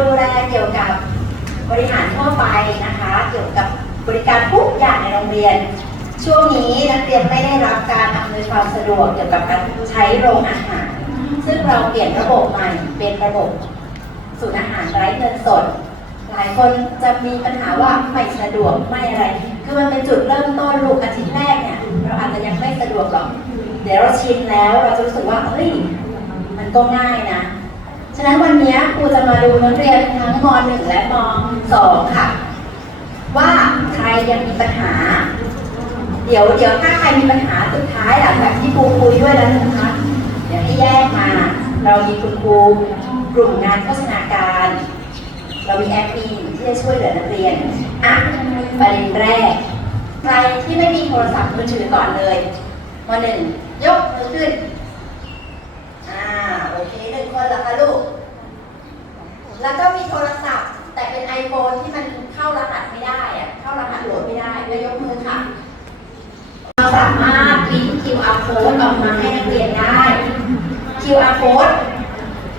ดูแลเกี่ยวกับบริหารทั่วไปนะคะ เกี่ยวกับบริการทุกอย่างในโรงเรียน ช่วงนี้นักเรียนไม่ได้รับการอำนวยความสะดวกเกี่ยวกับการใช้โรงอาหาร ซึ่งเราเปลี่ยนระบบใหม่เป็นระบบสูนย์อาหารไร้เงินสด หลายคนจะมีปัญหาว่าไม่สะดวกไม่อะไร คือมันเป็นจุดเริ่มต้นลูกอาทิตย์แรกเนี่ยเราอาจจะยังไม่สะดวกหรอก เดี๋ยวเราชินแล้วเราจะรู้สึกว่าเฮ้ยมันก็ง่ายนะ ฉะนั้นวันนี้ครูจะมาดูนักเรียนทั้งม .1 และม .2 ค่ะ ว่าใครยังมีปัญหา เดี๋ยวเดี๋ยวถ้าใครมีปัญหาสุดท้ายหลังจากที่ครูคุยด้วยแล้วนะคะ เดี๋ยวให้แยกมา เรามีคุณครูกลุ่มงานโฆษณาการ เรามีแอดมินที่จะช่วยเหลือนักเรียนอะประเด็นแรก ใครที่ไม่มีโทรศัพท์มือถือก่อนเลยมหนึ่งยกมือขึ้น เหนึ่งคนเหรอคะลูก แล้วก็มีโทรศัพท์ แต่เป็น iPhone ที่มันเข้ารหัสไม่ได้อะเข้ารหัสโหลดไม่ได้ก็ยกมือค่ะ เราสามารถพิมพ์ QR code ออกมาให้นักเรียนได้ QR code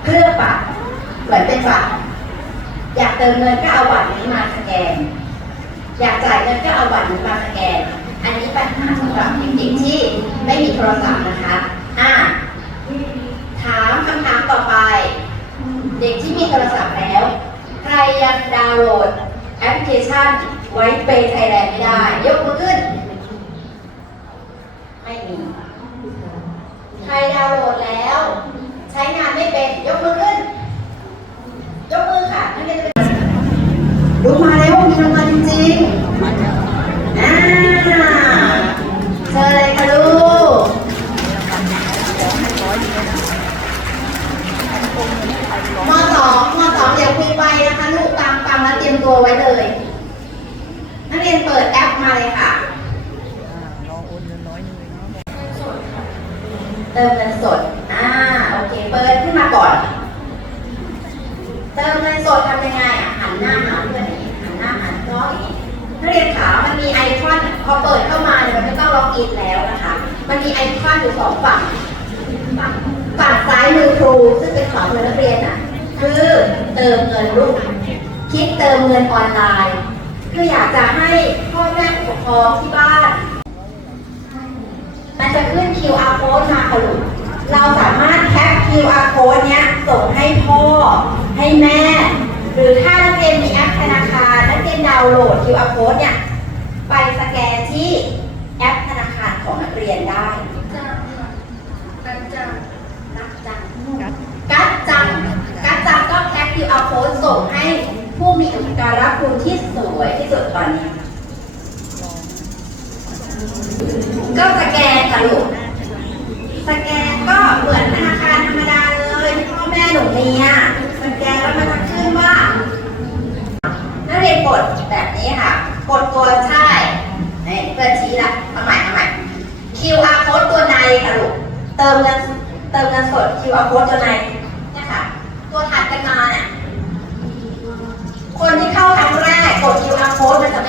เครื่องบัตรเหมือนเป็นบัตรอยากเติมเงินก็เอาบัตรนี้มาสแกน อยากจ่ายเงินก็เอาบัตรนี้มาสแกน อันนี้ปัญหาสำหรับเด็กๆที่ไม่มีโทรศัพท์นะคะ อ่า ถามคำถามต่อไป เด็กที่มีโทรศัพท์แล้ว ใครยังดาวน์โหลดแอปพลิเคชันไว้เปย์ไทยแลนด์ไม่ได้ ยกมือขึ้น ไม่มี ใครดาวน์โหลดแล้ว ใช้งานไม่เป็น ยกมือขึ้น ยกมือค่ะนั่นจะเป็นลุกมาแล้วมีรางวัลจริงๆอ่าเชิญเลยค่ะลูก มสองมสองอย่าคุยไปนะคะลูกตามฟังแล้วเตรียมตัว ไว้เลย นักเรียนเปิดแอปมาเลยค่ะรอโอนเงินร้อยนึงเลยเนาะเติมเงินสด อ่า โอเค เปิดขึ้นมาก่อน เติมเงินสดทำยังไงอะหันหน้าหาเพื่อนอย่างนี้หันหน้าหาน้องอย่างนี้นักเรียนขามันมีไอคอนพอเปิดเข้ามาเนี่ยมันไม่ต้องล็อกอินแล้วนะคะ มันมีไอคอนอยู่สองฝั่ง ฝั่งฝั่งซ้ายมือครู ซึ่งเป็นขวามือนักเรียนอะ คือเติมเงินลูก คิดเติมเงินออนไลน์คืออยากจะให้พ่อแม่ผู้ปกครองที่บ้าน มันจะขึ้น QR code มาค่ะลูกเราสามารถแคป QR code เนี้ยส่งให้พ่อ ให้แม่ หรือถ้านักเรียนมีแอปธนาคารนักเรียนดาวน์โหลด QR code เนี่ยไปสแกนที่แอปธนาคารของนักเรียนได้กัดจังกัดจังกัดกัดจังกัดจังก็แคป QR code ส่งให้ ผู้มีอุปการะคุณที่สวยที่สุดตอนนี้ ก็สแกนค่ะลูกสแกนก็เหมือนธนาคารธรรมดาเลยที่พ่อแม่หนูมีอะสแกนแล้วมันจะขึ้นว่านักเรียนกดแบบนี้ค่ะ กดตัวใช่เนี่ยเพื่อชี้ละมาใหม่มาใหม่ QR code ตัวในค่ะลูกเติมเงินเติมเงินสด QR code ตัวในเนี่ยค่ะ ตัวถัดกันมาเนี่ย คนที่เข้าครั้งแรกกด QR code มันจะ